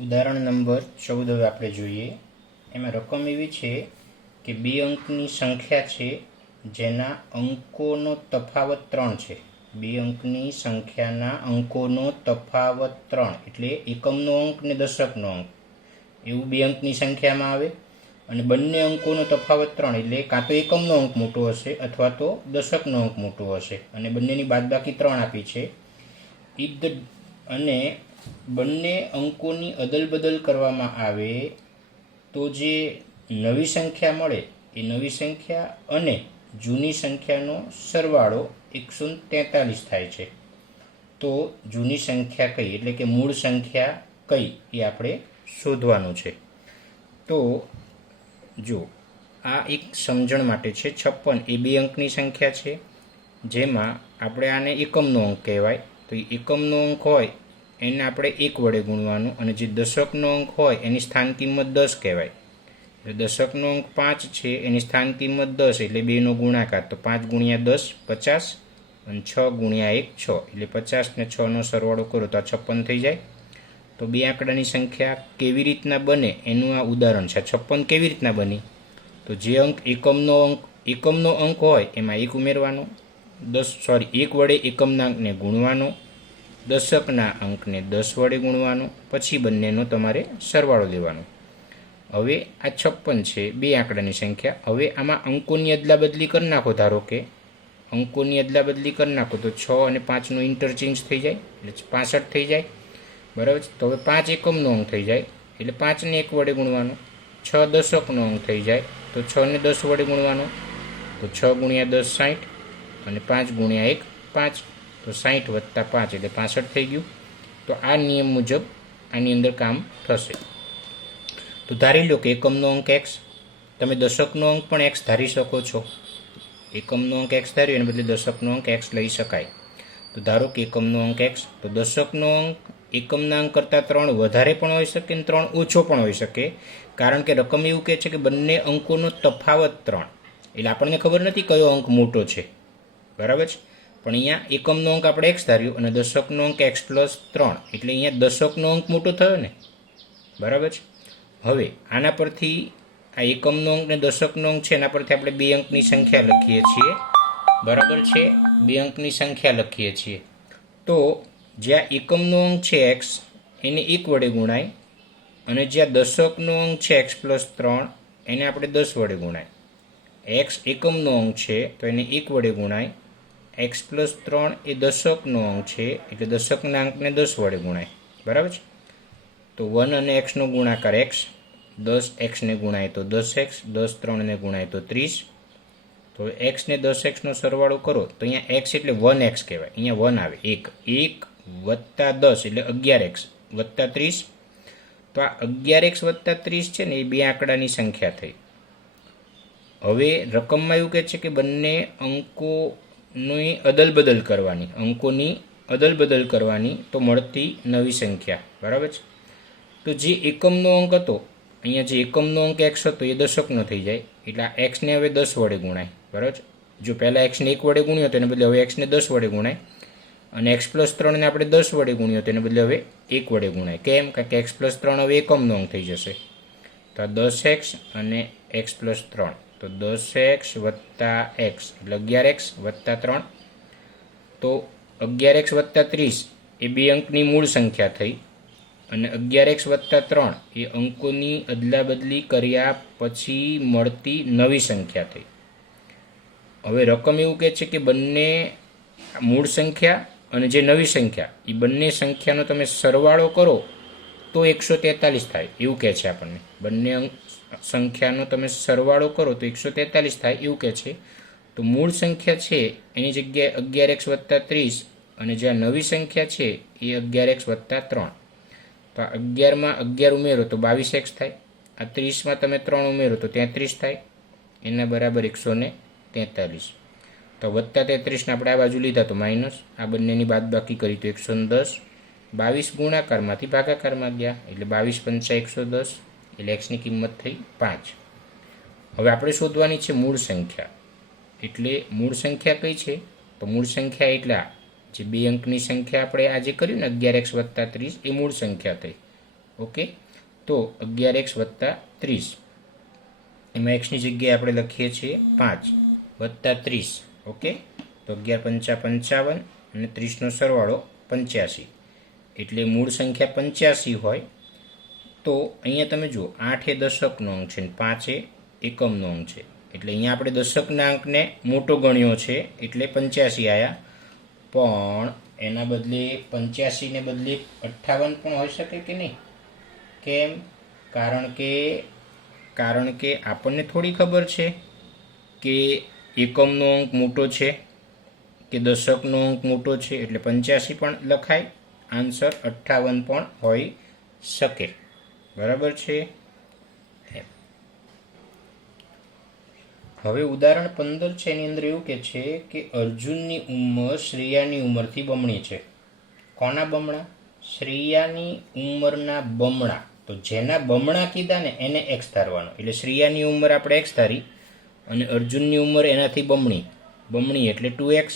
ઉદાહરણ નંબર 14 હવે આપણે જોઈએ. એમાં રકમ એવી છે કે બે અંકની સંખ્યા છે જેના અંકોનો તફાવત 3 છે. બે અંકની સંખ્યાના અંકોનો તફાવત 3 એટલે એકમનો અંક ને દશકનો અંક એવું બે અંકની સંખ્યામાં આવે. અને બંને અંકોનો તફાવત 3 એટલે કાં તો એકમનો અંક મોટો હશે અથવા તો દશકનો અંક મોટો હશે. અને બંનેની બાદબાકી 3 આપી છે. અને બંને અંકોની અદલબદલ કરવામાં આવે તો જે નવી સંખ્યા મળે એ નવી સંખ્યા અને જૂની સંખ્યાનો સરવાળો 143 થાય છે. તો જૂની સંખ્યા કઈ એટલે કે મૂળ સંખ્યા કઈ એ આપણે શોધવાનું છે. તો જો આ એક સમજણ માટે છે. 56 એ બે અંકની સંખ્યા છે જેમાં આપણે આને એકમનો અંક કહેવાય. તો એ એકમનો અંક હોય એને આપણે 1 વડે ગુણવાનું અને જે દશકનો અંક હોય એની સ્થાન કિંમત 10 કહેવાય. એટલે દશકનો અંક 5 છે એની સ્થાન કિંમત 10 એટલે 2નો ગુણાકાર. તો 5 ગુણ્યા 10 50 અને 6 ગુણ્યા 1 6 એટલે 50 ને 6નો સરવાળો કરો તો આ 56 થઈ જાય. તો બે આંકડાની સંખ્યા કેવી રીતના બને એનું આ ઉદાહરણ છે. 56 કેવી રીતના બની? તો જે અંક એકમનો અંક હોય એમાં 1 ઉમેરવાનો, 1 વડે એકમના અંકને ગુણવાનો, દશકના અંકને 10 વડે ગુણવાનો, પછી બંનેનો તમારે સરવાળો લેવાનો. હવે આ 56 છે બે આંકડાની સંખ્યા. હવે આમાં અંકોની અદલાબદલી કરી નાખો. ધારો કે અંકોની અદલાબદલી કરી નાખો તો 6 અને 5નો ઇન્ટરચેન્જ થઈ જાય એટલે 65 થઈ જાય. બરાબર છે. તો હવે 5 એકમનો અંક થઈ જાય એટલે 5ને 1 વડે ગુણવાનો. 6 દશકનો અંક થઈ જાય તો 6ને 10 વડે ગુણવાનો. તો 6 ગુણ્યા 10 60 અને 5 ગુણ્યા 1 5. તો 60 વત્તા 5 એટલે 65 થઈ ગયું. તો આ નિયમ મુજબ આની અંદર કામ થશે. તો ધારી લો કે એકમનો અંક x, તમે દશકનો અંક પણ x ધારી શકો છો. એકમનો અંક x ધાર્યો એને બદલે દશકનો અંક x લઈ શકાય. તો ધારો કે એકમનો અંક x, તો દશકનો અંક એકમના અંક કરતાં 3 વધારે પણ હોઈ શકે અને 3 ઓછો પણ હોઈ શકે. કારણ કે રકમ એવું કહે છે કે બંને અંકોનો તફાવત 3. એટલે આપણને ખબર નથી કયો અંક મોટો છે. બરાબર છે. પણ અહીંયા એકમનો અંક આપણે x ધાર્યો અને દશકનો અંક x પ્લસ 3 એટલે અહીંયા દશકનો અંક મોટો થયો ને. બરાબર છે. હવે આના પરથી આ એકમનો અંક ને દશકનો અંક છે એના પરથી આપણે બે અંકની સંખ્યા લખીએ છીએ. બરાબર છે. બે અંકની સંખ્યા લખીએ છીએ. તો જ્યાં એકમનો અંક છે x એને 1 વડે ગુણાય અને જ્યાં દશકનો અંક છે x પ્લસ 3 એને આપણે 10 વડે ગુણાય. x એકમનો અંક છે તો એને 1 વડે ગુણાય. x પ્લસ 3 એ દશકનો અંક છે એટલે દશકના અંકને 10 વડે ગુણાય. બરાબર છે. તો 1 અને xનો ગુણાકાર x, 10xને ગુણાય તો 10x, 10 3ને ગુણાય તો 30. તો x ને 10xનો સરવાળો કરો તો અહીંયા x એટલે 1x કહેવાય. અહીંયા 1 આવે. 1 વત્તા 10 એટલે 11x વત્તા 30. તો આ 11x વત્તા 30 છે ને એ બે આંકડાની સંખ્યા થઈ. હવે રકમમાં એવું કહે છે કે બંને અંકોની અદલબદલ કરવાની તો મળતી નવી સંખ્યા. બરાબર છે. તો જે એકમનો અંક હતો અહીંયા જે એકમનો અંક x હતો એ દશકનો થઈ જાય એટલે આ xને હવે 10 વડે ગુણાય. બરાબર છે. જો પહેલાં xને 1 વડે ગુણ્યો તો એને બદલે હવે xને 10 વડે ગુણાય અને x પ્લસ 3ને આપણે 10 વડે ગુણ્યો તો એને બદલે હવે 1 વડે ગુણાય. કેમ? કારણ કે x પ્લસ 3 હવે એકમનો અંક થઈ જશે. તો આ 10x અને x પ્લસ 3 તો 10x વત્તા x એટલે 11x વત્તા 3. તો 11x વત્તા 30 એ બે અંકની મૂળ સંખ્યા થઈ અને 11x વત્તા 3 એ અંકોની અદલાબદલી કર્યા પછી મળતી નવી સંખ્યા થઈ. હવે રકમ એવું કહે છે કે બંને મૂળ સંખ્યા અને જે નવી સંખ્યા એ બંને સંખ્યાનો તમે સરવાળો કરો તો 143 થાય એવું કહે છે આપણને. બંને સંખ્યાનો તમે સરવાળો કરો તો 143 થાય એવું કહે છે. તો મૂળ સંખ્યા છે એની જગ્યાએ 11x વત્તા 30 અને જે નવી સંખ્યા છે એ 11x વત્તા 3. તો આ 11માં 11 ઉમેરો તો 22x થાય. આ 30માં તમે 3 ઉમેરો તો 33 થાય. એના બરાબર 143. તો વત્તા 33ને આપણે આ બાજુ લીધા તો માઇનસ. આ બંનેની બાદબાકી કરી તો 110. 22 ગુણાકારમાંથી ભાગાકારમાં ગયા એટલે 22 પંચા 110 એટલે xની કિંમત થઈ 5. હવે આપણે શોધવાની છે મૂળ સંખ્યા. એટલે મૂળ સંખ્યા કઈ છે? તો મૂળ સંખ્યા એટલા જે બે અંકની સંખ્યા આપણે આજે કર્યું ને 11x વત્તા 30 એ મૂળ સંખ્યા થઈ. ઓકે, તો 11x વત્તા 30, એમાં એક્સની જગ્યાએ આપણે લખીએ છીએ 5 વત્તા 30. ઓકે, તો 11 પંચા 55 અને 30નો સરવાળો 85, એટલે મૂળ સંખ્યા 85 હોય. તો અહીંયા તમે જુઓ 8 એ દશકનો અંક છે અને 5 એ એકમનો અંક છે, એટલે અહીંયા આપણે દશકના અંકને મોટો ગણ્યો છે એટલે 85 આવ્યા. પણ એના બદલે 85 ને બદલે 58 પણ હોઈ શકે કે નહીં? કેમ? કારણ કે આપણને થોડી ખબર છે કે એકમનો અંક મોટો છે કે દશકનો અંક મોટો છે, એટલે 85 પણ લખાય, આન્સર 58 પણ હોઈ શકે. બરાબર છે. હવે ઉદાહરણ 15 છે, એની અંદર એવું કે છે કે અર્જુનની ઉંમર શ્રેયાની ઉંમરથી બમણી છે. કોના બમણા? શ્રેયાની ઉંમરના બમણા. તો જેના બમણા કીધા ને એને એક્સ ધારવાનો, એટલે શ્રેયાની ઉંમર આપણે એક્સ ધારી અને અર્જુનની ઉંમર એનાથી બમણી એટલે 2x.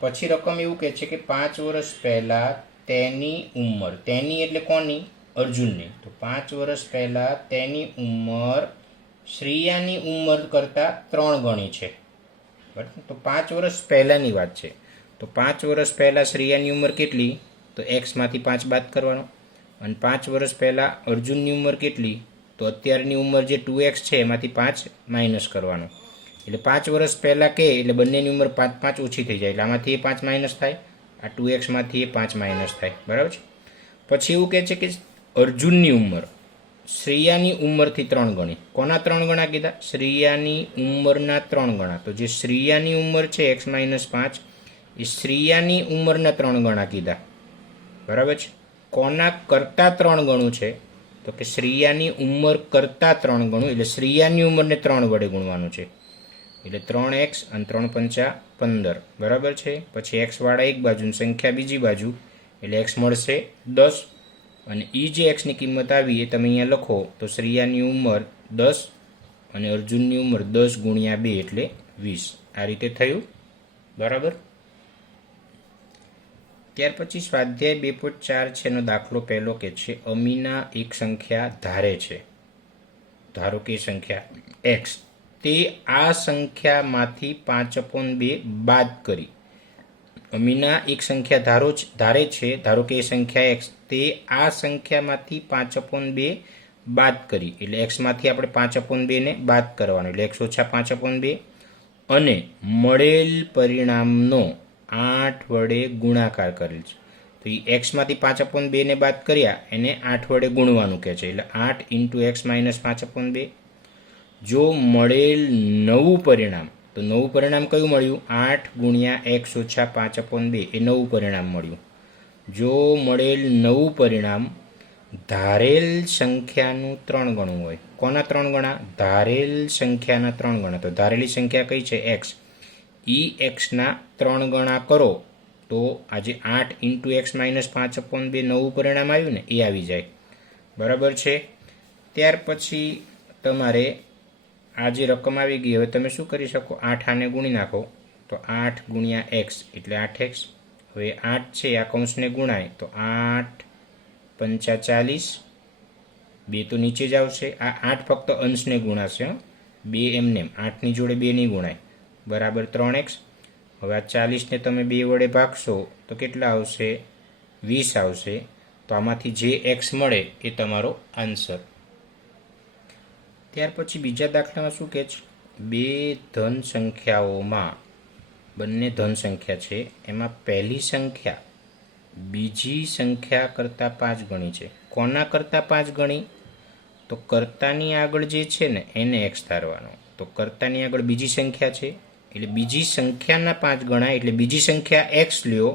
પછી રકમ એવું કહે છે કે 5 વર્ષ પહેલાં તેની ઉંમર, તેની એટલે કોની? અર્જુનની. તો 5 વર્ષ પહેલાં તેની ઉંમર શ્રેયાની ઉંમર કરતાં 3 ગણી છે. બરાબર, તો 5 વર્ષ પહેલાંની વાત છે. તો 5 વર્ષ પહેલાં શ્રેયાની ઉંમર કેટલી? તો એક્સમાંથી 5 બાદ કરવાનો. અને 5 વર્ષ પહેલાં અર્જુનની ઉંમર કેટલી? તો અત્યારની ઉંમર જે 2x છે એમાંથી 5 માઇનસ કરવાનો. એટલે 5 વર્ષ પહેલાં કે એટલે બંનેની ઉંમર 5 ઓછી થઈ જાય, એટલે આમાંથી એ 5 માઇનસ થાય, આ 2xમાંથી એ 5 માઇનસ થાય. બરાબર છે. પછી એવું કહે છે કે અર્જુનની ઉંમર શ્રેયાની ઉંમરથી 3 ગણી. કોના 3 ગણા કીધા? શ્રેયાની ઉંમરના 3 ગણા. તો જે શ્રેયાની ઉંમર છે x - 5 એ શ્રેયાની ઉંમરના 3 ગણા કીધા. બરાબર છે. કોના કરતાં 3 ગણું છે? તો કે શ્રેયાની ઉંમર કરતાં 3 ગણું, એટલે શ્રેયાની ઉંમરને 3 વડે ગુણવાનું છે, એટલે 3x અને 3 પંચા 15. બરાબર છે. પછી એક્સવાળા એક બાજુ સંખ્યા બીજી બાજુ, એટલે એક્સ મળશે 10. અને એ જે એક્સની કિંમત આવી એ તમે અહીંયા લખો, તો શ્રેયાની ઉંમર 10 અને અર્જુનની ઉંમર 10 ગુણ્યા 2 એટલે 20. આ રીતે થયું. બરાબર. ત્યાર પછી સ્વાધ્યાય 2.4 છે એનો દાખલો પહેલો કે છે અમીના એક સંખ્યા ધારે છે, ધારો કે સંખ્યા એક્સ, તે આ સંખ્યામાંથી 5/2 બાદ કરી. અમીના એક સંખ્યા ધારે છે, ધારો કે એ સંખ્યા એક્સ, તે આ સંખ્યામાંથી 5/2 બાદ કરી, એટલે એક્સમાંથી આપણે 5/2 ને બાદ કરવાનો, એટલે x - 5/2 અને મળેલ પરિણામનો 8 વડે ગુણાકાર કરેલ છે. તો એ એક્સમાંથી 5/2 ને બાદ કર્યા એને 8 વડે ગુણવાનું કહે છે, એટલે 8 × x - 5/2. જો મળેલ નવું પરિણામ, તો નવું પરિણામ કયું મળ્યું? 8 ગુણ્યા x - 5/2 એ નવું પરિણામ મળ્યું. જો મળેલ નવું પરિણામ ધારેલ સંખ્યાનું 3 ગણું હોય. કોના 3 ગણા? ધારેલ સંખ્યાના 3 ગણા. તો ધારેલી સંખ્યા કઈ છે? x. ઈ એક્સના 3 ગણા કરો તો આજે 8 × x - 5/2 નવું પરિણામ આવ્યું ને એ આવી જાય. બરાબર છે. ત્યાર પછી તમારે આ જે રકમ આવી ગઈ, હવે તમે શું કરી શકો? 8 આને ગુણી નાખો, તો 8 ગુણ્યા x એટલે 8x. હવે 8 છે આ કૌંસને ગુણાય તો 8 પંચા 40, 2 તો નીચે જ આવશે. આ 8 ફક્ત અંશને ગુણાશે, 2 એમને 8ની જોડે 2 નહીં ગુણાય. બરાબર 3x. હવે આ 40ને તમે 2 વડે ભાગશો તો કેટલા આવશે? 20 આવશે. તો આમાંથી જે x મળે એ તમારો આન્સર. ત્યાર પછી બીજા દાખલામાં શું કહે છે? બે ધન સંખ્યાઓમાં, બંને ધન સંખ્યા છે, એમાં પહેલી સંખ્યા બીજી સંખ્યા કરતાં 5 ગણી છે. કોના કરતાં 5 ગણી? તો કર્તાની આગળ જે છે ને એને x ધારવાનો. તો કર્તાની આગળ બીજી સંખ્યા છે એટલે બીજી સંખ્યાના 5 ગણા, એટલે બીજી સંખ્યા x લ્યો.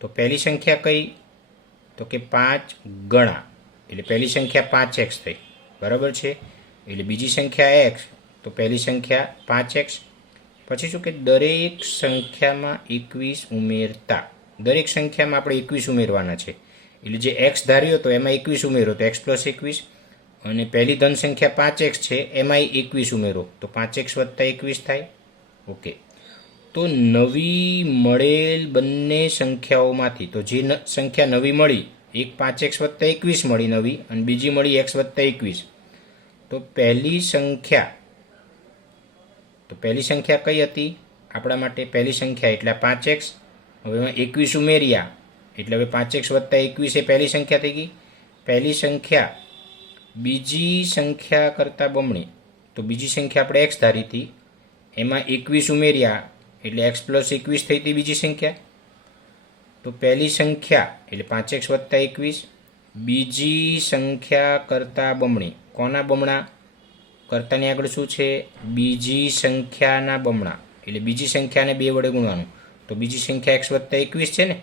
તો પહેલી સંખ્યા કઈ? તો કે 5 ગણા, એટલે પહેલી સંખ્યા 5x થઈ. બરાબર છે. એટલે બીજી સંખ્યા x, તો પહેલી સંખ્યા 5x. પછી શું કે દરેક સંખ્યામાં 21 ઉમેરતા, દરેક સંખ્યામાં આપણે 21 ઉમેરવાના છે. એટલે જે x ધાર્યો તો એમાં 21 ઉમેરો તો x + 21, અને પહેલી ધન સંખ્યા 5x છે એમાંય 21 ઉમેરો તો 5x + 21 થાય. ઓકે. તો નવી મળેલ બંને સંખ્યાઓમાંથી, તો જે સંખ્યા નવી મળી એક 5x વત્તા 21 મળી નવી અને બીજી મળી x વત્તા 21. તો પહેલી સંખ્યા કઈ હતી આપણા માટે? પહેલી સંખ્યા એટલે 5x. હવે એમાં 21 ઉમેર્યા એટલે હવે 5x વત્તા 21 એ પહેલી સંખ્યા થઈ ગઈ. પહેલી સંખ્યા બીજી સંખ્યા કરતાં બમણી, તો બીજી સંખ્યા આપણે x ધારી હતી, એમાં 21 ઉમેર્યા એટલે x પ્લસ 21 થઈ હતી બીજી સંખ્યા. તો પહેલી સંખ્યા એટલે 5x વત્તા 21, બીજી સંખ્યા કરતાં બમણી. કોના બમણા? કરતાની આગળ શું છે? બીજી સંખ્યાના બમણા. એટલે બીજી સંખ્યાને 2 વડે ગુણવાનું. તો બીજી સંખ્યા x વત્તા 21 છે ને,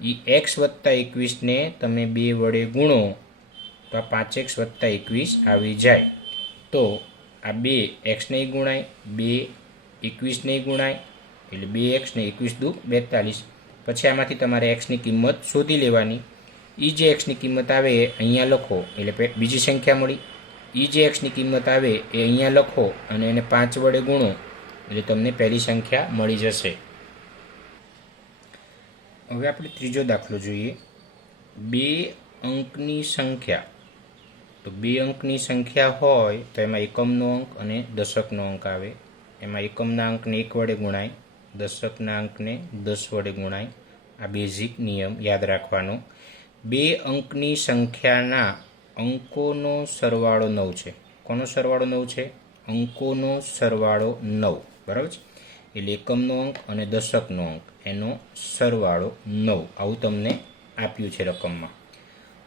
એ x વત્તા 21ને તમે 2 વડે ગુણો તો આ 5x વત્તા 21 આવી જાય. તો આ 2 x નહીં ગુણાય, 2 21 નહીં ગુણાય, એટલે 2x ને 21 દુ 42. પછી આમાંથી તમારે xની કિંમત શોધી લેવાની. એ જે xની કિંમત આવે એ અહીંયા લખો એટલે બીજી સંખ્યા મળી. એ જે xની કિંમત આવે એ અહીંયા લખો અને એને 5 વડે ગુણો એટલે તમને પહેલી સંખ્યા મળી જશે. હવે આપણે ત્રીજો દાખલો જોઈએ. 2 અંકની સંખ્યા. તો 2 અંકની સંખ્યા હોય તો એમાં એકમનો અંક અને દશકનો અંક આવે. એમાં એકમના અંકને 1 વડે ગુણાય, દશકના અંકને 10 વડે ગુણાય. આ બેઝિક નિયમ યાદ રાખવાનો. 2 અંકની સંખ્યાના અંકોનો સરવાળો 9 છે. કોનો સરવાળો 9 છે? અંકોનો સરવાળો 9, બરાબર છે. એટલે એકમનો અંક અને દશકનો અંક એનો સરવાળો 9 આવું તમને આપ્યું છે રકમમાં.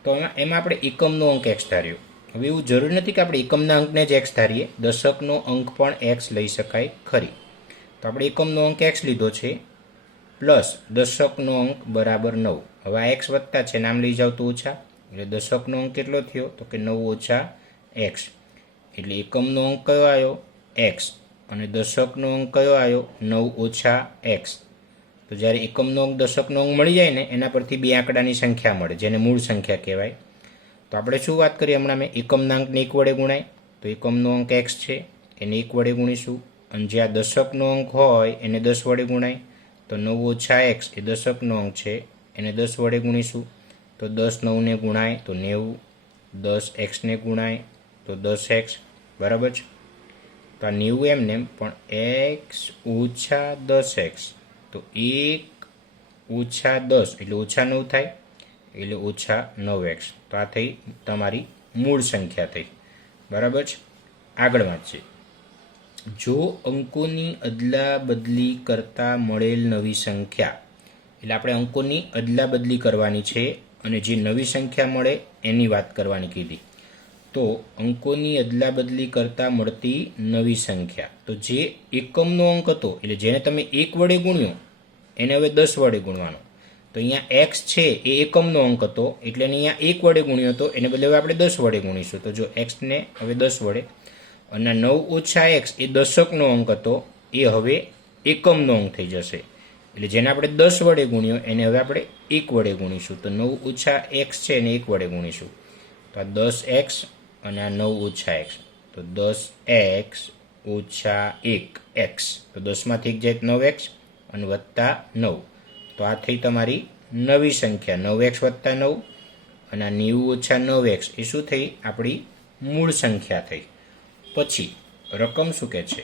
તો એમાં આપણે એકમનો અંક x ધાર્યો. હવે એવું જરૂરી નથી કે આપણે એકમના અંકને જ x ધારીએ, દશકનો અંક પણ x લઈ શકાય ખરી. તો આપણે એકમનો અંક x લીધો છે પ્લસ દશકનો અંક બરાબર 9. હવે આ x વત્તા છે, નામ લઈ જાવ તો ઓછા, એટલે દશકનો અંક કેટલો થયો? તો કે 9 ઓછા x. એટલે એકમનો અંક કયો આવ્યો? x. અને દશકનો અંક કયો આવ્યો? 9 ઓછા x. તો જ્યારે એકમનો અંક દશકનો અંક મળી જાય ને એના પરથી 2 આંકડાની સંખ્યા મળે, જેને મૂળ સંખ્યા કહેવાય. તો આપણે શું વાત કરીએ હમણાં? મેં એકમના અંકને 1 વડે ગુણાય, તો એકમનો અંક x છે એને 1 વડે ગુણીશું. અને જે આ દશકનો અંક હોય એને 10 વડે ગુણાય, તો 9 ઓછા x એ દશકનો અંક છે એને 10 વડે ગુણીશું. તો 10 9ને ગુણાય તો 90, 10 x ને ગુણાય તો 10x, બરાબર છે. તો આ 90 એમને પણ x ઓછા 10x, તો 1 ઓછા 10 એટલે ઓછા 9 થાય, એટલે ઓછા 9x. તો આ થઈ તમારી મૂળ સંખ્યા થઈ, બરાબર છે. આગળ વાંચીએ. જો અંકોની અદલા બદલી કરતાં મળેલ નવી સંખ્યા, એટલે આપણે અંકોની અદલા બદલી કરવાની છે અને જે નવી સંખ્યા મળે એની વાત કરવાની કીધી. તો અંકોની અદલા બદલી કરતાં મળતી નવી સંખ્યા, તો જે એકમનો અંક હતો એટલે જેને તમે 1 વડે ગુણ્યો એને હવે 10 વડે ગુણવાનો. તો અહીંયા x છે એ એકમનો અંક હતો એટલે એને અહીંયા 1 વડે ગુણ્યો હતો, એને બદલે હવે આપણે 10 વડે ગુણીશું. તો જો xને હવે 10 વડે, અને 9 ઓછા x એ દશકનો અંક હતો એ હવે એકમનો અંક થઈ જશે. એટલે જેને આપણે 10 વડે ગુણ્યો એને હવે આપણે 1 વડે ગુણીશું. તો 9 ઓછા x છે એને 1 વડે ગુણીશું. તો આ 10x અને આ 9 ઓછા x, તો 10x ઓછા 1x, તો 10માંથી 1 જાય 9x અને વત્તા 9. તો આ થઈ તમારી નવી સંખ્યા 9x વત્તા 9, અને આ 90 ઓછા 9x એ શું થઈ? આપણી મૂળ સંખ્યા થઈ. પછી રકમ શું કહે છે?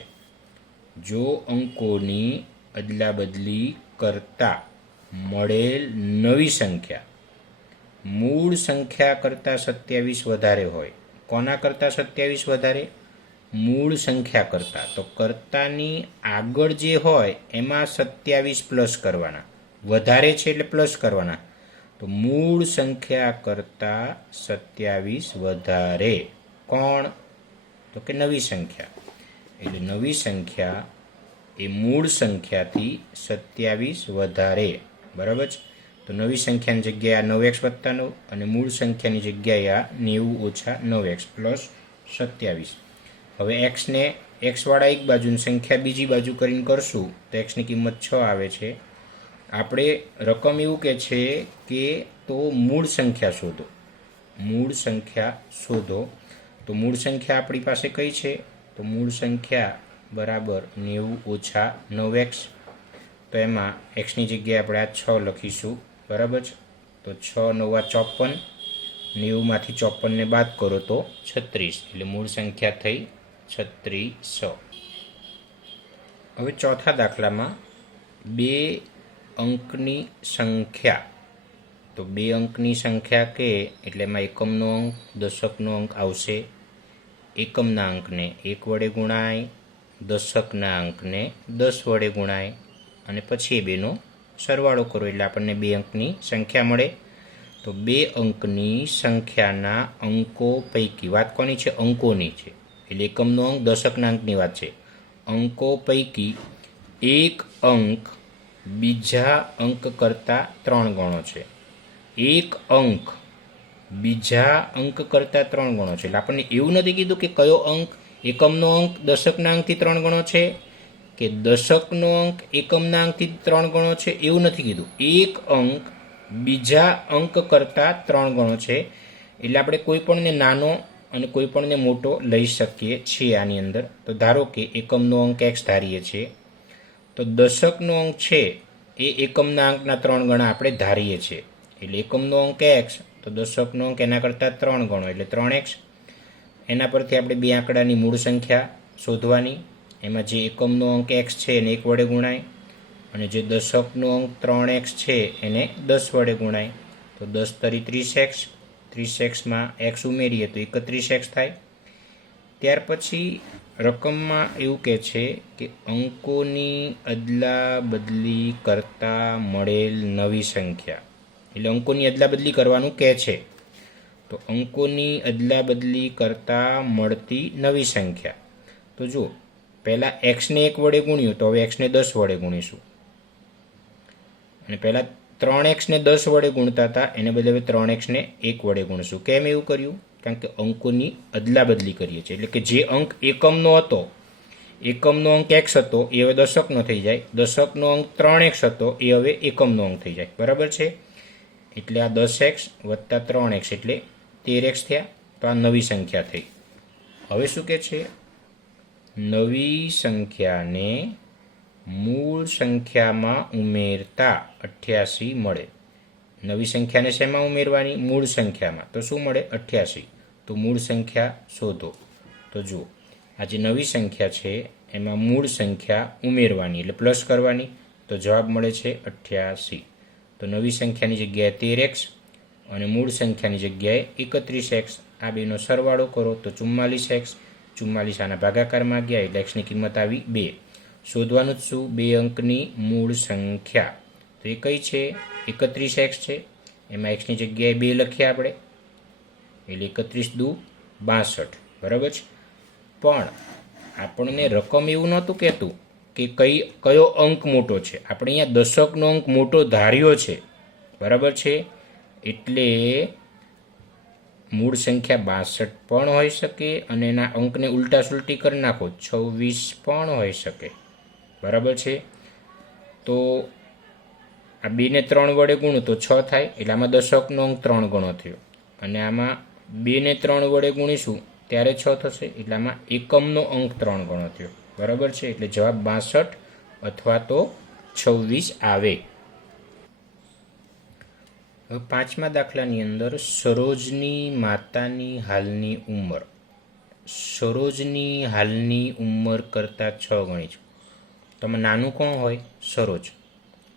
જો અંકોની અદલા બદલી કરતા મળેલ નવી સંખ્યા મૂળ સંખ્યા કરતાં 27 વધારે હોય. કોના કરતાં 27 વધારે? મૂળ સંખ્યા કરતાં. તો કરતાની આગળ જે હોય એમાં 27 પ્લસ કરવાના, વધારે છે એટલે પ્લસ કરવાના. તો મૂળ સંખ્યા કરતાં 27 વધારે. કોણ? તો કે નવી સંખ્યા. એટલે નવી સંખ્યા એ મૂળ સંખ્યાથી 27 વધારે, બરાબર છે. તો નવી સંખ્યાની જગ્યાએ આ 9x વત્તા 9 અને મૂળ સંખ્યાની જગ્યાએ આ 90 ઓછા 9x પ્લસ 27. હવે xને xવાળા એક બાજુની સંખ્યા બીજી બાજુ કરીને કરશું તો xની કિંમત 6 આવે છે. આપણે રકમ એવું કહે છે કે તો મૂળ સંખ્યા શોધો. મૂળ સંખ્યા શોધો. તો મૂળ સંખ્યા આપણી પાસે કઈ છે? તો મૂળ સંખ્યા બરાબર 90 ઓછા 9x. તો એમાં xની જગ્યાએ આપણે આ 6 લખીશું, બરાબર છે. તો 6 9 54, 90માંથી 54ને બાદ કરો તો 36, એટલે મૂળ સંખ્યા થઈ 3600. હવે ચોથા દાખલામાં 2 અંકની સંખ્યા, તો 2 અંકની સંખ્યા કે એટલે એમાં એકમનો અંક દશકનો અંક આવશે. એકમના અંકને 1 વડે ગુણાય, દશકના અંકને 10 વડે ગુણાય અને પછી એ બેનો સરવાળો કરો એટલે આપણને 2 અંકની સંખ્યા મળે. તો 2 અંકની સંખ્યાના અંકો પૈકી, વાત કોની છે? અંકોની છે. એટલે એકમનો અંક દશકના અંકની વાત છે. અંકો પૈકી એક અંક બીજા અંક કરતાં 3 ગણો છે. એક અંક બીજા અંક કરતાં 3 ગણો છે. એટલે આપણને એવું નથી કીધું કે કયો અંક એકમનો અંક દશકના અંકથી 3 ગણો છે કે દશકનો અંક એકમના અંકથી 3 ગણો છે, એવું નથી કીધું. એક અંક બીજા અંક કરતાં 3 ગણો છે. એટલે આપણે કોઈ પણને નાનો અને કોઈ પણને મોટો લઈ શકીએ છીએ આની અંદર. તો ધારો કે એકમનો અંક x ધારીએ છીએ, તો દશકનો અંક છે એ એકમના અંકના 3 ગણા આપણે ધારીએ છીએ. એટલે એકમનો અંક x, તો દશકનો અંક એના કરતાં 3 ગણો એટલે 3x. એના પરથી આપણે 2 આંકડાની મૂળ સંખ્યા શોધવાની. એમાં જે એકમનો અંક x છે એને 1 વડે ગુણાય અને જે દશકનો અંક 3x છે એને 10 વડે ગુણાય. તો 10 તરી 30x, 30xમાં x ઉમેરીએ તો 31x થાય. ત્યાર પછી રકમમાં એવું કહે છે કે અંકોની અદલા બદલી કરતાં મળેલ નવી સંખ્યા. એટલે અંકોની અદલા બદલી કરવાનું કહે છે. તો અંકોની અદલા બદલી કરતાં મળતી નવી સંખ્યા. તો જુઓ, પહેલાં એક્સને 1 વડે ગુણ્યું તો હવે એક્સને 10 વડે ગુણીશું. અને પહેલાં 3xને 10 વડે ગુણતા હતા એને બદલે હવે 3xને 1 વડે ગુણીશું. કેમ એવું કર્યું? કારણ કે અંકોની અદલા બદલી કરીએ છીએ. એટલે કે જે અંક એકમનો હતો, એકમનો અંક x હતો એ હવે દશકનો થઈ જાય, દશકનો અંક 3x હતો એ હવે એકમનો અંક થઈ જાય. બરાબર છે? એટલે આ 10x વત્તા 3x એટલે 13x થયા. તો આ નવી સંખ્યા થઈ. હવે શું કહે છે? નવી સંખ્યાને મૂળ સંખ્યામાં ઉમેરતા 88 મળે. નવી સંખ્યાને શેમાં ઉમેરવાની? મૂળ સંખ્યામાં. તો શું મળે? 88. તો મૂળ સંખ્યા શોધો. તો જુઓ, આ જે નવી સંખ્યા છે એમાં મૂળ સંખ્યા ઉમેરવાની એટલે પ્લસ કરવાની. તો જવાબ મળે છે 88. તો નવી સંખ્યાની જગ્યાએ 13x અને મૂળ સંખ્યાની જગ્યાએ 31x. આ બેનો સરવાળો કરો તો 44x. 44 આના ભાગાકારમાં ગયા એટલે xની કિંમત આવી 2. શોધવાનું જ શું? 2 અંકની મૂળ સંખ્યા. તો એ કઈ છે? 31x છે. એમાં xની જગ્યાએ 2 લખીએ આપણે એટલે 31 દુ 62. બરાબર છે? પણ આપણને રકમ એવું નહોતું કહેતું કે કયો અંક મોટો છે. આપણે અહીંયા દશકનો અંક મોટો ધાર્યો છે. બરાબર છે? એટલે મૂળ સંખ્યા 62 પણ હોઈ શકે અને એના અંકને ઉલટા સુલટી કરી નાખો 26 પણ હોઈ શકે. બરાબર છે? તો આ 2 ને 3 વડે ગુણો તો 6 થાય. એટલે આમાં દશકનો અંક 3 ગણો થયો અને આમાં 2 ને 3 વડે ગુણીશું ત્યારે 6 થશે. એટલે આમાં એકમનો અંક 3 ગણો થયો. બરાબર છે? એટલે જવાબ 62 અથવા તો 26 આવે. હવે 5મા દાખલાની અંદર સરોજની માતાની હાલની ઉંમર. સરોજની હાલની ઉંમર કરતાં 6 ગણી છે. તમે નાનું કોણ હોય? સરોજ.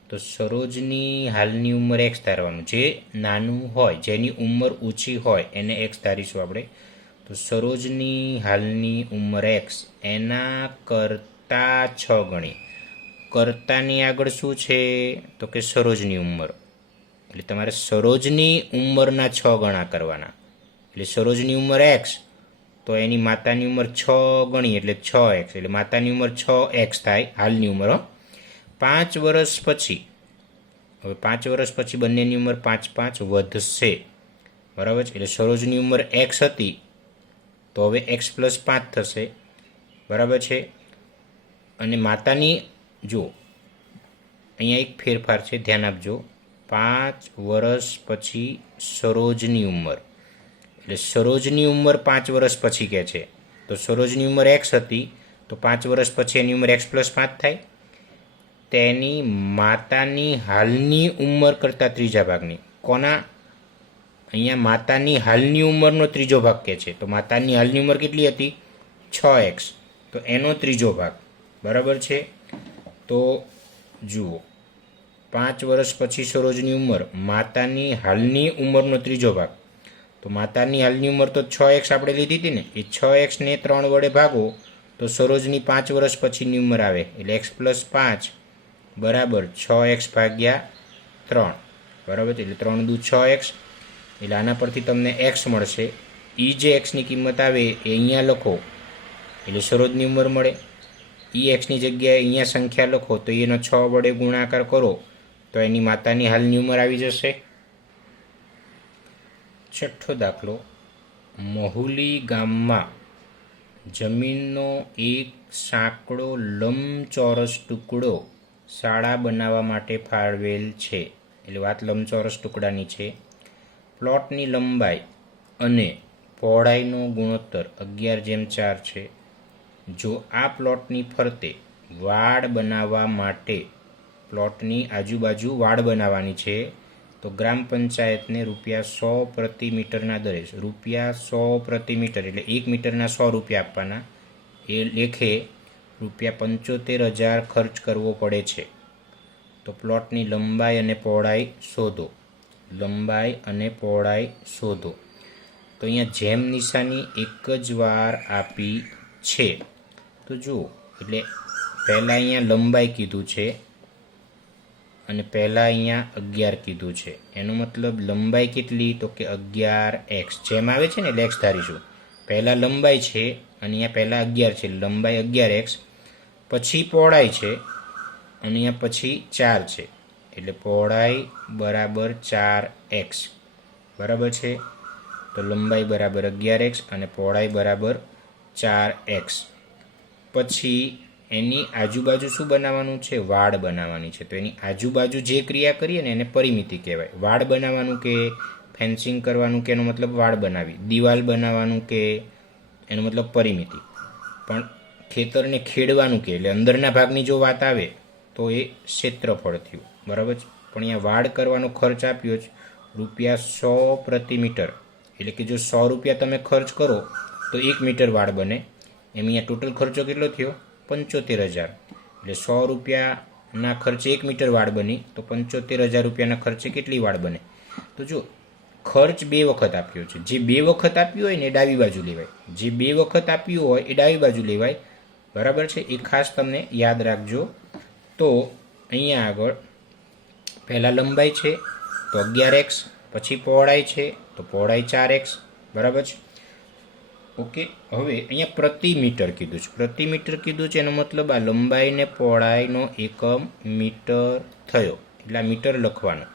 તો સરોજની હાલની ઉંમર x ધારવાનું. જે નાનું હોય, જેની ઉંમર ઊંચી હોય એને x ધારીશું આપણે. તો સરોજની હાલની ઉંમર x એના કરતાં 6 ગણી. કરતાની આગળ શું છે? તો કે સરોજની ઉંમર. એટલે તમારે સરોજની ઉંમરના 6 ગણા કરવાના. એટલે સરોજની ઉંમર x તો એની માતાની ઉંમર 6 ગણી એટલે 6x. એટલે માતાની ઉંમર 6x થાય હાલની ઉંમર. 5 વર્ષ પછી, હવે 5 વર્ષ પછી બંનેની ઉંમર 5 વધશે. બરાબર છે? એટલે સરોજની ઉંમર x હતી તો હવે x + 5 થશે. બરાબર છે? અને માતાની, જો અહીંયા એક ફેરફાર છે, ધ્યાન આપજો. 5 વર્ષ પછી સરોજની ઉંમર, એટલે સરોજની ઉંમર 5 વર્ષ પછી કહે છે. તો સરોજની ઉંમર x હતી તો 5 વર્ષ પછી એની ઉંમર x + 5 થાય. તેની માતાની હાલની ઉંમર કરતાં ત્રીજા ભાગની, કોના અહીંયા માતાની હાલની ઉંમરનો ત્રીજો ભાગ કે છે. તો માતાની હાલની ઉંમર કેટલી હતી? 6x. તો એનો ત્રીજો ભાગ. બરાબર છે. તો જુઓ, 5 વર્ષ પછી સરોજની ઉંમર, માતાની હાલની ઉંમરનો ત્રીજો ભાગ. તો માતાની હાલની ઉંમર તો 6x આપણે લીધી હતી ને, એ 6x ને 3 વડે ભાગો તો સરોજની 5 વર્ષ પછીની ઉંમર આવે, એટલે x + 5 બરાબર 6x ભાગ્યા 3. બરાબર છે. એટલે 3 દુ 6x. એટલે આના પરથી તમને x મળશે. એ જે એક્સની કિંમત આવે એ અહીંયા લખો એટલે સરોજની ઉંમર મળે. એક્સની જગ્યાએ અહીંયા સંખ્યા લખો તો એનો 6 વડે ગુણાકાર કરો તો એની માતાની હાલની ઉંમર આવી જશે. છઠ્ઠો દાખલો, મહુલી ગામમાં જમીનનો એક સાંકડો લંબચોરસ ટુકડો શાળા બનાવવા માટે ફાળવેલ છે. એટલે વાત લંબચોરસ ટુકડાની છે. પ્લોટની લંબાઈ અને પહોળાઈનો ગુણોત્તર 11:4 છે. જો આ પ્લોટની ફરતે વાડ બનાવવા માટે પ્લોટની આજુબાજુ વાડ બનાવવાની છે તો ગ્રામ પંચાયતને ₹100 પ્રતિ મીટરના દરે, ₹100 પ્રતિ મીટર એટલે 1 મીટરના 100 રૂપિયા આપવાના, એ લેખે ₹75,000 ખર્ચ કરવો પડે છે. તો પ્લોટની લંબાઈ અને પહોળાઈ શોધો. લંબાઈ અને પહોળાઈ શોધો. તો અહીંયા જેમ નિશાની એક જ વાર આપી છે. તો જુઓ, એટલે પહેલાં અહીંયા લંબાઈ કીધું છે અને પહેલાં અહીંયા 11 કીધું છે. એનો મતલબ લંબાઈ કેટલી? તો કે 11x. જેમ આવે છે ને એટલે x ધારીશું. પહેલાં લંબાઈ છે અને અહીંયા પહેલાં 11 છે, લંબાઈ 11x. પછી પહોળાઈ છે અને અહીંયા પછી 4 છે, એટલે પહોળાઈ બરાબર 4x. બરાબર છે. તો લંબાઈ બરાબર 11x અને પહોળાઈ બરાબર 4x. પછી એની આજુબાજુ શું બનાવવાનું છે? વાડ બનાવવાની છે. તો એની આજુબાજુ જે ક્રિયા કરીએ ને એને પરિમિતિ કહેવાય. વાડ બનાવવાનું કે ફેન્સિંગ કરવાનું કે એનો મતલબ વાડ બનાવી, દિવાલ બનાવવાનું કે એનો મતલબ પરિમિતિ. પણ ખેતરને ખેડવાનું કે એટલે અંદરના ભાગની જો વાત આવે તો એ ક્ષેત્રફળ થયું. બરાબર છે. પણ અહીંયા વાડ કરવાનો ખર્ચ આપ્યો જ ₹100 પ્રતિ મીટર. એટલે કે જો 100 રૂપિયા તમે ખર્ચ કરો તો 1 મીટર વાડ બને. એમ અહીંયા ટોટલ ખર્ચો કેટલો થયો? 75,000. એટલે 100 રૂપિયાના ખર્ચે 1 મીટર વાડ બની તો 75,000 રૂપિયાના ખર્ચે કેટલી વાડ બને? તો જો ખર્ચ 2 વખત આપ્યો છે. જે 2 વખત આપ્યું હોય ને એ ડાબી બાજુ લેવાય, જે 2 વખત આપ્યું હોય એ ડાબી બાજુ લેવાય. બરાબર છે. એ ખાસ તમને યાદ રાખજો. તો અહીંયા આગળ પહેલાં લંબાઈ છે તો 11x, પછી પહોળાઈ છે તો પહોળાઈ 4x. બરાબર છે. ઓકે. હવે અહીંયા પ્રતિ મીટર કીધું છે. પ્રતિ મીટર કીધું છે એનો મતલબ આ લંબાઈ ને પહોળાઈનો એકમ મીટર થયો, એટલે આ મીટર લખવાનો.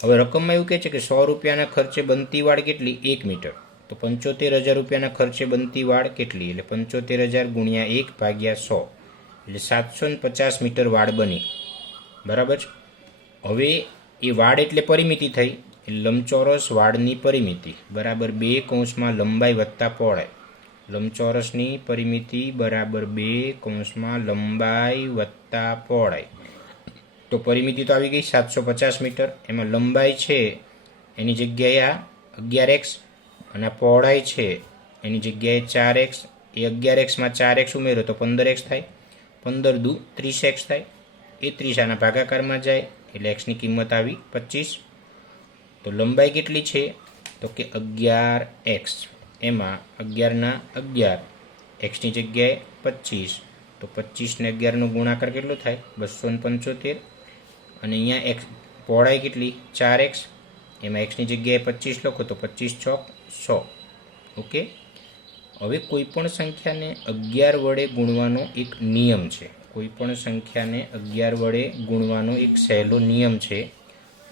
હવે રકમમાં એવું કહે છે કે 100 રૂપિયાના ખર્ચે બનતી વાડ કેટલી? 1 મીટર. તો 75,000 રૂપિયાના ખર્ચે બનતી વાડ કેટલી? એટલે 75,000 ગુણ્યા 1/100 એટલે 750 મીટર વાડ બની. બરાબર છે. હવે એ વાડ એટલે પરિમિતિ થઈ, લંબચોરસ વાડની પરિમિતિ બરાબર 2 લંબાઈ વત્તા પહોળાઈ. લંબચોરસની પરિમિતિ બરાબર 2 લંબાઈ વત્તા પહોળાઈ. તો પરિમિતિ તો આવી ગઈ 750 મીટર. એમાં લંબાઈ છે એની જગ્યાએ આ 11x અને પહોળાઈ છે એની જગ્યાએ 4x. એ 11xમાં 4x ઉમેરો તો 15x થાય. 15 દુ 30x થાય. એ 30 આના ભાગાકારમાં જાય એટલે xની કિંમત આવી 25. તો લંબાઈ કેટલી છે? તો કે 11x. એમાં 11 ના 11, xની જગ્યાએ 25. તો 25 ને 11નો ગુણાકાર કેટલો થાય? 275. અને અહીંયા x પહોળાઈ કેટલી? 4x. એમાં xની જગ્યાએ 25 લખો તો 25 ચોક 100. ઓકે. હવે કોઈપણ સંખ્યાને 11 વડે ગુણવાનો એક નિયમ છે. કોઈપણ સંખ્યાને 11 વડે ગુણવાનો એક સહેલો નિયમ છે.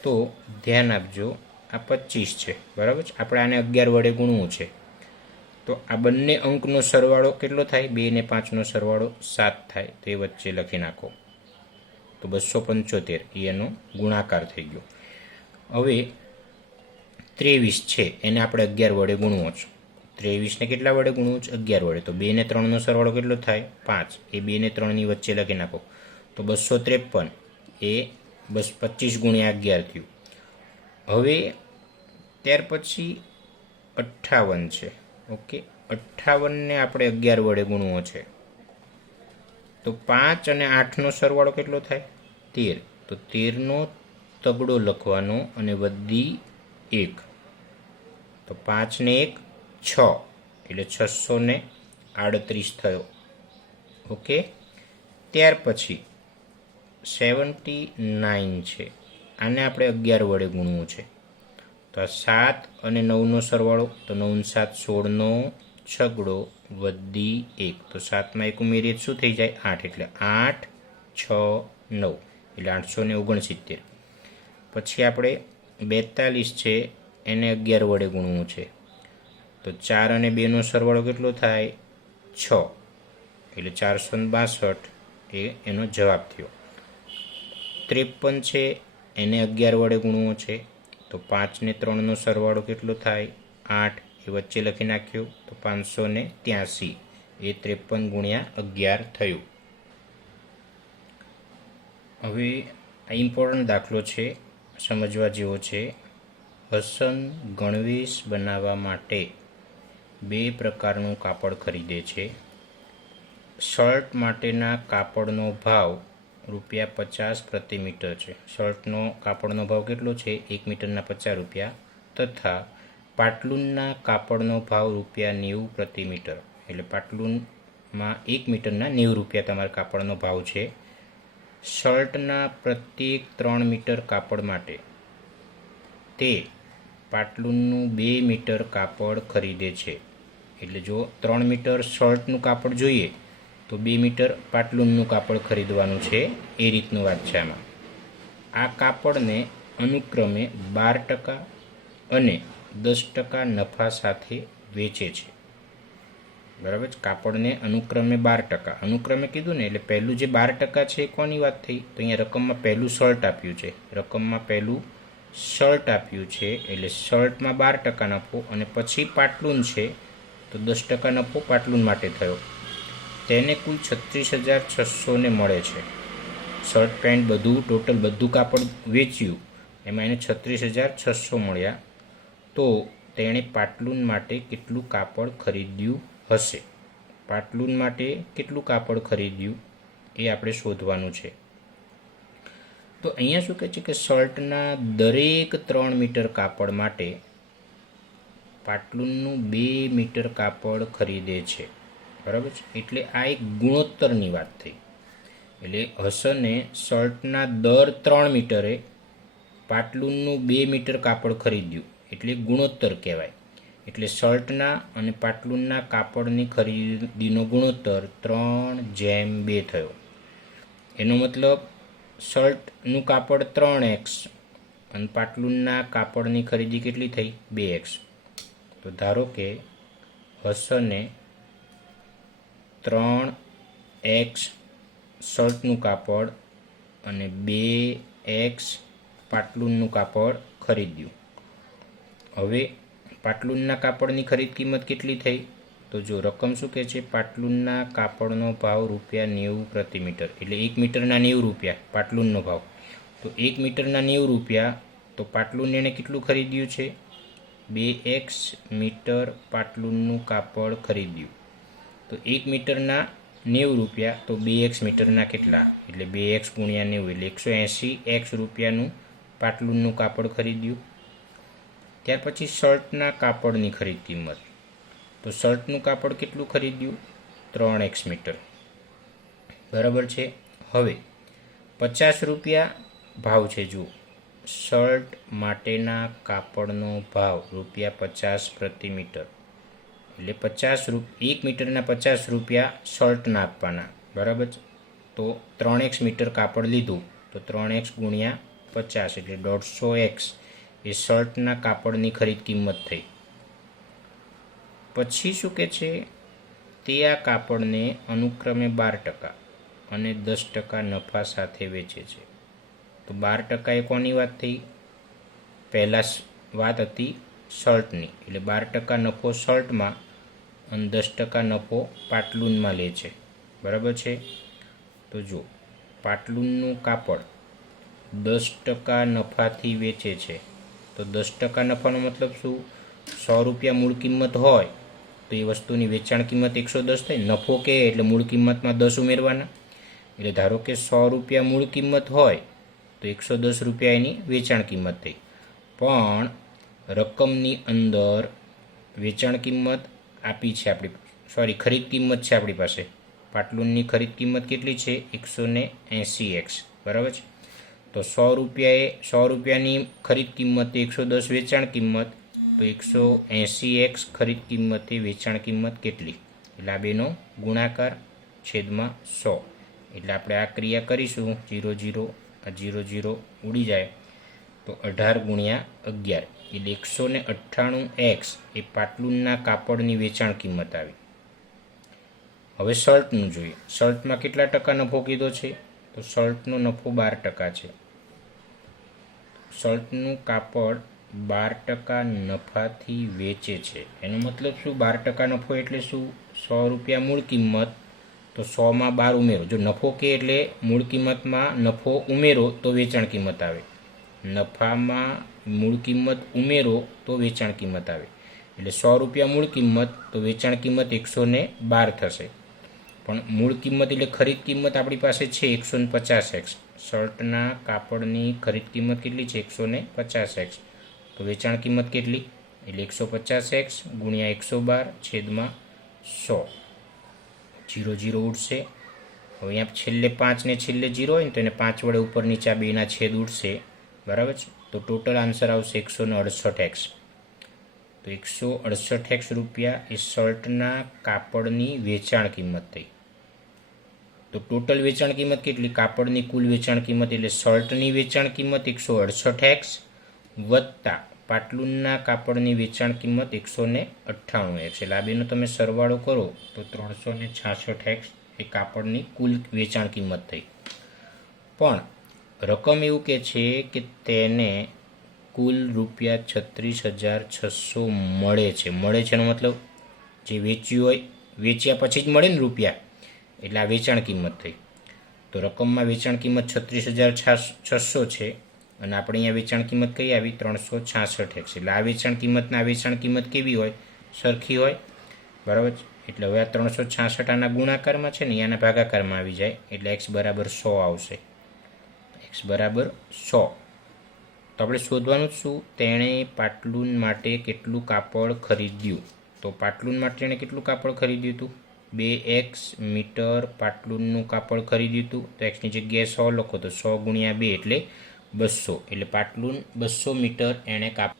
તો ધ્યાન આપજો, આ 25 છે. બરાબર છે. આપણે આને 11 વડે ગુણવું છે. તો આ બંને અંકનો સરવાળો કેટલો થાય? 2 ને 5નો સરવાળો 7 થાય. તો એ વચ્ચે લખી નાખો. તો 275 એનો ગુણાકાર થઈ ગયો. હવે 23 છે એને આપણે 11 વડે ગુણવો છે. 23ને કેટલા વડે ગુણવું છે? 11 વડે. તો 2 ને 3નો સરવાળો કેટલો થાય? 5. એ 2 ને 3ની વચ્ચે લખી નાખો. તો 253 એ 25 ગુણ્યા 11 થયું. હવે ત્યાર પછી 58 છે. ઓકે, 58ને આપણે 11 વડે ગુણવો છે. તો 5 અને 8નો સરવાળો કેટલો થાય? 13. તો 13નો તગડો લખવાનો અને વધી 1. તો 5 ને 1 6, એટલે 638 થયો. ઓકે, ત્યાર પછી 79 છે. આને આપણે 11 વડે ગુણવું છે. તો 7 અને 9નો સરવાળો, તો 9 7 16નો છગડો વધી 1. તો 7માં 1 ઉમેરીએ શું થઈ જાય? 8. એટલે 8 6 9, એટલે 869. પછી આપણે 42 છે, એને 11 વડે ગુણવું છે. તો 4 અને 2નો સરવાળો કેટલો થાય? 6, એટલે 462 એ એનો જવાબ થયો. 53 છે, એને 11 વડે ગુણવો છે. તો 5 ને 3નો સરવાળો કેટલો થાય? 8, એ વચ્ચે લખી નાખ્યો. તો 583, એ 53 ગુણ્યા 11 થયું. હવે આ ઇમ્પોર્ટન્ટ દાખલો છે, સમજવા જેવો છે. હસન ગણવેશ બનાવવા માટે 2 પ્રકારનું કાપડ ખરીદે છે. શર્ટ માટેના કાપડનો ભાવ ₹50 પ્રતિ મીટર છે. શર્ટનો કાપડનો ભાવ કેટલો છે? 1 મીટરના ₹50. તથા પાટલુનના કાપડનો ભાવ ₹90 પ્રતિ મીટર. એટલે પાટલુનમાં 1 મીટરના ₹90 તમારા કાપડનો ભાવ છે. શર્ટના પ્રત્યેક 3 મીટર કાપડ માટે તે પાટલુનનું 2 મીટર કાપડ ખરીદે છે. એટલે જો 3 મીટર શર્ટનું કાપડ જોઈએ તો 2 મીટર પાટલુનનું કાપડ ખરીદવાનું છે. એ રીતનું વાત છે આમાં. આ કાપડને અનુક્રમે 12% અને 10% નફા સાથે વેચે છે. બરાબર છે? કાપડને અનુક્રમે 12%, અનુક્રમે કીધું ને, એટલે પહેલું જે 12% છે એ કોની વાત થઈ? તો અહીંયા રકમમાં પહેલું શર્ટ આપ્યું છે. રકમમાં પહેલું શર્ટ આપ્યું છે, એટલે શર્ટમાં 12% નફો, અને પછી પાટલુન છે તો 10% નફો પાટલુન માટે થયો. તેને કુલ 36,600 મળે છે. શર્ટ પેન્ટ બધું ટોટલ બધું કાપડ વેચ્યું, એમાં એને 36,600 મળ્યા. તો તેણે પાટલુન માટે કેટલું કાપડ ખરીદ્યું હશે? પાટલુન માટે કેટલું કાપડ ખરીદ્યું એ આપણે શોધવાનું છે. તો અહીંયા શું કહે છે કે શર્ટના દરેક 3 મીટર કાપડ માટે પાટલુનનું 2 મીટર કાપડ ખરીદે છે. બરાબર છે? એટલે આ એક ગુણોત્તરની વાત થઈ. એટલે હસને શર્ટના દર 3 મીટરે પાટલુનનું 2 મીટર કાપડ ખરીદ્યું, એટલે ગુણોત્તર કહેવાય. એટલે શર્ટના અને પાટલુનના કાપડની ખરીદીનો ગુણોત્તર 3:2 થયો. એનો મતલબ શર્ટનું કાપડ 3x અને પાટલુનના કાપડની ખરીદી કેટલી થઈ? 2x. તો ધારો કે હસને 3x શર્ટનું કાપડ અને 2x પાટલુનનું કાપડ ખરીદ્યું. હવે પાટલુનના કાપડની ખરીદ કિંમત કેટલી થઈ? તો જો રકમ શું કહે છે? પાટલુનના કાપડનો ભાવ ₹90 પ્રતિ મીટર, એટલે 1 મીટરના ₹90 પાટલુનનો ભાવ. તો 1 મીટરના ₹90, તો પાટલુન એણે કેટલું ખરીદ્યું છે? 2x મીટર પાટલુનનું કાપડ ખરીદ્યું. તો 1 મીટરના ₹90, તો 2x મીટરના કેટલા? એટલે 2x ગુણ્યા 90, એટલે 180x રૂપિયાનું પાટલુનનું કાપડ ખરીદ્યું. ત્યાર પછી શર્ટના કાપડની ખરીદ કિંમત. તો શર્ટનું કાપડ કેટલું ખરીદ્યું? 3x metre. બરાબર છે? હવે ₹50 ભાવ છે. જુઓ, શર્ટ માટેના કાપડનો ભાવ ₹50 પ્રતિ મીટર, એટલે 1 મીટરના ₹50 શર્ટના આપવાના. બરાબર છે? તો 3x મીટર કાપડ લીધું, તો 3x ગુણ્યા 50, એટલે 150x એ શર્ટના કાપડની ખરીદ કિંમત થઈ. પછી શું કહે છે? તે આ કાપડને અનુક્રમે 12% અને 10% નફા સાથે વેચે છે. તો 12% એ કોની વાત થઈ? પહેલાં વાત હતી શર્ટની, એટલે 12% નફો શર્ટમાં અને 10% નફો પાટલુનમાં લે છે. બરાબર છે? તો જો પાટલુનનું કાપડ 10% નફાથી વેચે છે, તો 10% નફાનો મતલબ શું? 100 રૂપિયા મૂળ કિંમત હોય તો એ વસ્તુની વેચાણ કિંમત 110 થાય. નફો કે એટલે મૂળ કિંમતમાં 10 ઉમેરવાના. એટલે ધારો કે 100 રૂપિયા મૂળ કિંમત હોય તો 110 રૂપિયા એની વેચાણ કિંમત થઈ. પણ રકમની અંદર વેચાણ કિંમત આપી છે આપણી, ખરીદ કિંમત છે આપણી પાસે. પાટલુનની ખરીદ કિંમત કેટલી છે? 180x, બરાબર છે. તો 100 રૂપિયાની ખરીદ કિંમત 110 વેચાણ કિંમત, તો 180x ખરીદ કિંમતે વેચાણ કિંમત કેટલી? એટલે આ બેનો ગુણાકાર છેદમાં 100. એટલે આપણે આ ક્રિયા કરીશું, 0 0 આ 0 0 ઉડી જાય તો 18 ગુણ્યા 11 એટલે 198x એ પાટલુનના કાપડની વેચાણ કિંમત આવી. હવે શર્ટનું જોઈએ. શર્ટમાં કેટલા ટકા નફો કીધો છે? તો શર્ટનો નફો 12% છે. શર્ટનું કાપડ 12% નફાથી વેચે છે. એનો મતલબ શું? 12% નફો એટલે શું? 100 રૂપિયા મૂળ કિંમત, તો 100માં 12 ઉમેરો. જો નફો કે એટલે મૂળ કિંમતમાં નફો ઉમેરો તો વેચાણ કિંમત આવે. નફામાં મૂળ કિંમત ઉમેરો તો વેચાણ કિંમત આવે. એટલે 100 રૂપિયા મૂળ કિંમત તો વેચાણ કિંમત 112 થશે. પણ મૂળ કિંમત એટલે ખરીદ કિંમત આપણી પાસે છે 150x. શર્ટના કાપડની ખરીદ કિંમત કેટલી છે? 150x. તો વેચાણ કિંમત કેટલી? એટલે 150x ગુણ્યા 112 છેદમાં 100. 0 0 ઉડશે. હવે અહીંયા છેલ્લે 5 ને છેલ્લે 0 હોય ને તો એને 5 વડે ઉપર નીચે બેના છેદ ઉડશે, બરાબર છે. તો ટોટલ આન્સર આવશે 168x. તો 168x રૂપિયા એ શર્ટના કાપડની વેચાણ કિંમત થઈ. તો ટોટલ વેચાણ કિંમત કેટલી? કાપડની કુલ વેચાણ કિંમત એટલે શર્ટની વેચાણ કિંમત 168x વત્તા પાટલુનના કાપડની વેચાણ કિંમત 198x. એટલે આ બેનો તમે સરવાળો કરો તો 366x એ કાપડની કુલ વેચાણ કિંમત થઈ. પણ રકમ એવું કે છે કે તેને કુલ રૂપિયા 36,600 મળે છે. મળે છે એનો મતલબ જે વેચ્યું હોય, વેચ્યા પછી જ મળે ને રૂપિયા, એટલે આ વેચાણ કિંમત થઈ. તો રકમમાં વેચાણ કિંમત 36,600 છે અને આપણે અહીંયા વેચાણ કિંમત કઈ આવી? 366x. એટલે આ વેચાણ કિંમતના આ વેચાણ કિંમત કેવી હોય? સરખી હોય, બરાબર. એટલે હવે આ 366 આના ગુણાકારમાં છે ને, અહીંયાના ભાગાકારમાં આવી જાય એટલે x બરાબર 100 આવશે. x બરાબર 100. તો આપણે શોધવાનું શું? તેણે પાટલુન માટે કેટલું કાપડ ખરીદ્યું? તો પાટલુન માટે એણે કેટલું કાપડ ખરીદ્યું હતું? 2x મીટર પાટલુનનું કાપડ ખરીદ્યું હતું. તો એક્સની જગ્યાએ 100 લખો તો 100 ગુણ્યા 2 એટલે 200. એટલે પાટલુન 200 મીટર એણે કાપડ.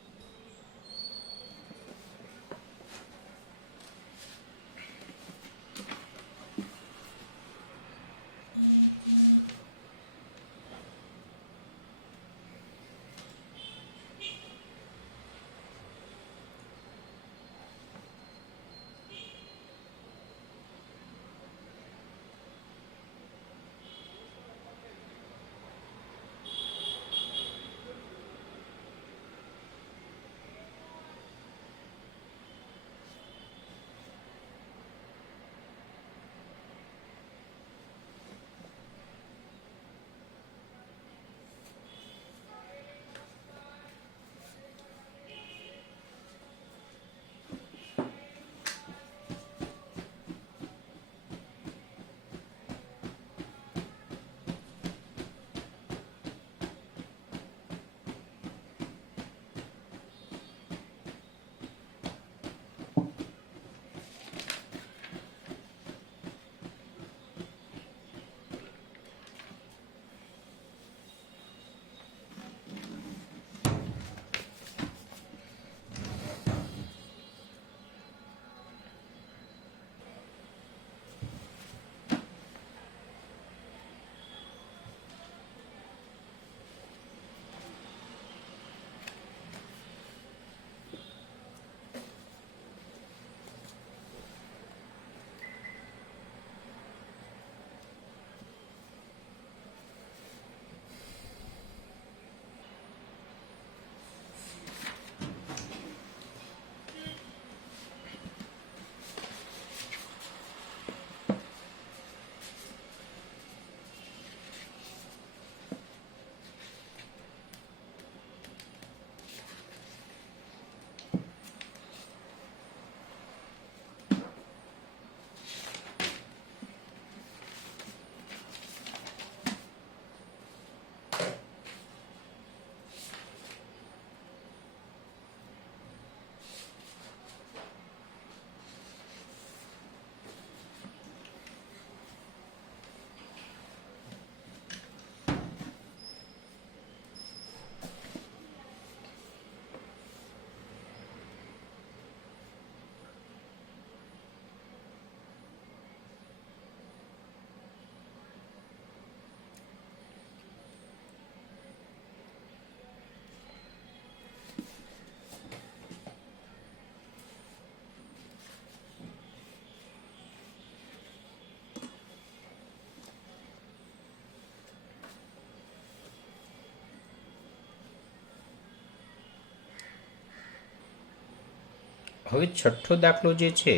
હવે છઠ્ઠો દાખલો જે છે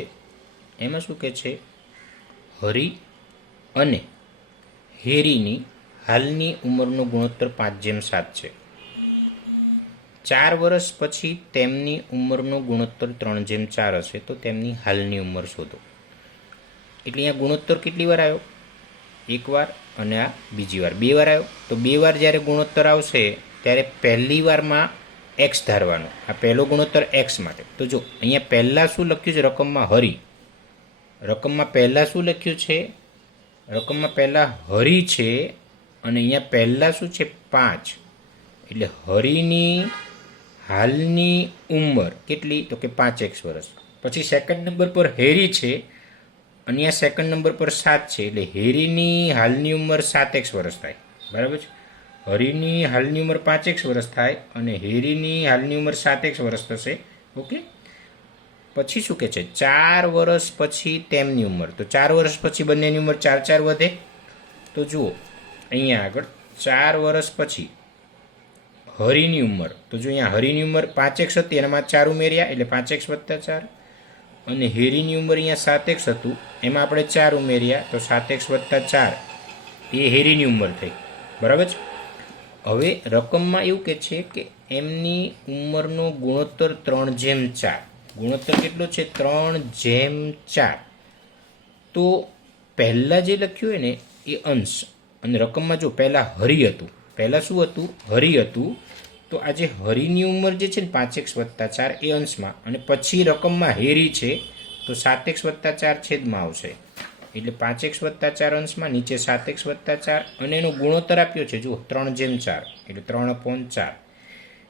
એમાં શું કહે છે, હરી અને હેરીની હાલની ઉંમરનો ગુણોત્તર 5:7 છે. 4 વર્ષ પછી તેમની ઉંમરનો ગુણોત્તર 3:4 હશે, તો તેમની હાલની ઉંમર શોધો. એટલે અહીંયા ગુણોત્તર કેટલી વાર આવ્યો? એક વાર, અને આ બીજી વાર 2 વાર આવ્યો. તો 2 વાર જ્યારે ગુણોત્તર આવશે ત્યારે પહેલી વારમાં એક્સ ધારવાનો. આ પહેલો ગુણોત્તર એક્સ માટે. તો જો અહીંયા પહેલાં શું લખ્યું છે રકમમાં? હરી. રકમમાં પહેલાં શું લખ્યું છે? રકમમાં પહેલાં હરી છે, અને અહીંયા પહેલાં શું છે? 5. એટલે હરીની હાલની ઉંમર કેટલી? તો કે 5x વર્ષ. પછી સેકન્ડ નંબર પર હેરી છે, અને અહીંયા સેકન્ડ નંબર પર 7 છે. એટલે હેરીની હાલની ઉંમર 7x વર્ષ થાય. બરાબર છે? હરીની હાલની ઉંમર 5x વર્ષ થાય અને હેરીની હાલની ઉંમર 7x વર્ષ થશે. ઓકે. પછી શું કહે છે? 4 વર્ષ પછી તેમની ઉંમર. તો 4 વર્ષ પછી બંનેની ઉંમર 4 વધે. તો જુઓ અહીંયા આગળ 4 વર્ષ પછી હરીની ઉંમર. તો જો અહીંયા હરીની ઉંમર 5x હતી, એનામાં 4 ઉમેર્યા એટલે 5x + 4. અને હેરીની ઉંમર અહીંયા 7x હતું, એમાં આપણે 4 ઉમેર્યા તો 7x + 4 એ હેરીની ઉંમર થઈ. બરાબર છે? હવે રકમમાં એવું કહે છે કે એમની ઉંમરનો ગુણોત્તર 3:4. ગુણોત્તર કેટલો છે? 3:4. તો પહેલાં જે લખ્યું હોય ને એ અંશ, અને રકમમાં જો પહેલાં હરી હતું, પહેલાં શું હતું? હરી હતું. તો આ જે હરીની ઉંમર જે છે ને 5x + 4 એ અંશમાં, અને પછી રકમમાં હેરી છે તો 7x + 4 છેદમાં આવશે. એટલે 5x + 4 અંશમાં, નીચે 7x + 4, અને એનો ગુણોત્તર આપ્યો છે જુઓ 3:4 એટલે 3/4.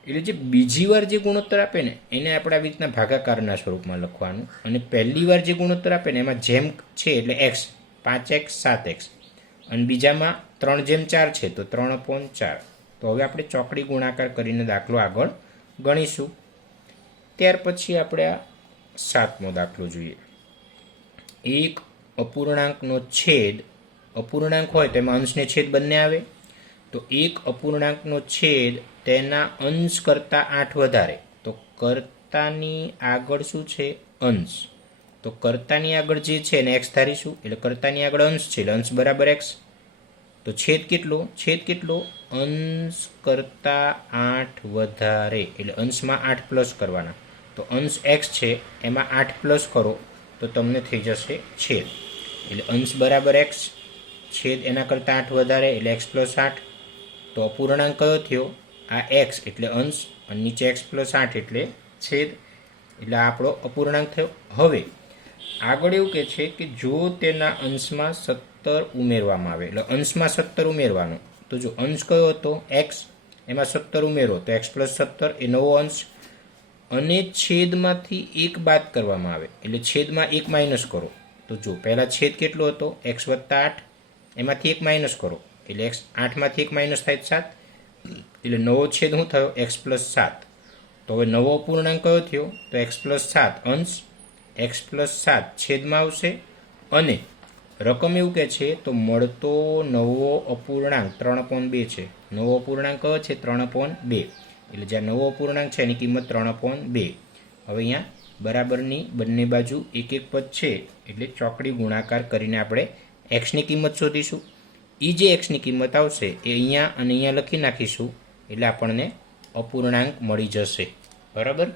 એટલે જે બીજી વાર જે ગુણોત્તર આપે ને એને આપણે આવી રીતના ભાગાકારના સ્વરૂપમાં લખવાનું, અને પહેલી વાર જે ગુણોત્તર આપે ને એમાં જેમ છે એટલે x 5x 7x, અને બીજામાં 3:4 છે તો 3/4. તો હવે આપણે ચોકડી ગુણાકાર કરીને દાખલો આગળ ગણીશું. ત્યાર પછી આપણે આ 7મો દાખલો જોઈએ. એક અપૂર્ણાંકનો છેદ, અપૂર્ણાંક હોય તો એમાં અંશને છેદ બંને આવે. તો એક અપૂર્ણાંકનો છેદ તેના અંશ કરતાં 8 વધારે. તો કર્તાની આગળ શું છે? અંશ. તો કર્તાની આગળ જે છે એને x ધારીશું, એટલે કર્તાની આગળ અંશ છે એટલે અંશ બરાબર x. તો છેદ કેટલો? છેદ કેટલો? અંશ કરતાં 8 વધારે, એટલે અંશમાં 8 પ્લસ કરવાના. તો અંશ x છે એમાં 8 પ્લસ કરો તો તમને થઈ જશે છેદ. એટલે અંશ બરાબર x, છેદ એના કરતાં 8 વધારે એટલે x + 8. તો અપૂર્ણાંક કયો થયો? આ x એટલે અંશ, અને નીચે x + 8 એટલે છેદ. એટલે આ આપણો અપૂર્ણાંક થયો. હવે આગળ એવું કહે છે કે જો તેના અંશમાં 17 ઉમેરવામાં આવે, એટલે અંશમાં 17 ઉમેરવાનું. તો જો અંશ કયો હતો? x, એમાં 17 ઉમેરો તો x + 17 એ નવો અંશ, અને છેદમાંથી 1 બાદ કરવામાં આવે એટલે છેદમાં 1 માઇનસ કરો. તો જો પહેલાં છેદ કેટલો હતો? x + 8, એમાંથી 1 માઇનસ કરો એટલે x, 8માંથી 1 માઇનસ થાય 7, એટલે નવો છેદ શું થયો? x + 7. તો હવે નવો અપૂર્ણાંક કયો થયો? તો x + 7 અંશ, x + 7 છેદમાં આવશે, અને રકમ એવું કહે છે તો મળતો નવો અપૂર્ણાંક 3/2 છે. નવો અપૂર્ણાંક કયો છે? 3/2. એટલે જ્યાં નવો અપૂર્ણાંક છે એની કિંમત 3/2. હવે અહીંયા બરાબરની બંને બાજુ એક એક પદ છે એટલે ચોકડી ગુણાકાર કરીને આપણે એક્સની કિંમત શોધીશું. એ જે એક્સની કિંમત આવશે એ અહીંયા અને અહીંયા લખી નાખીશું એટલે આપણને અપૂર્ણાંક મળી જશે. બરાબર.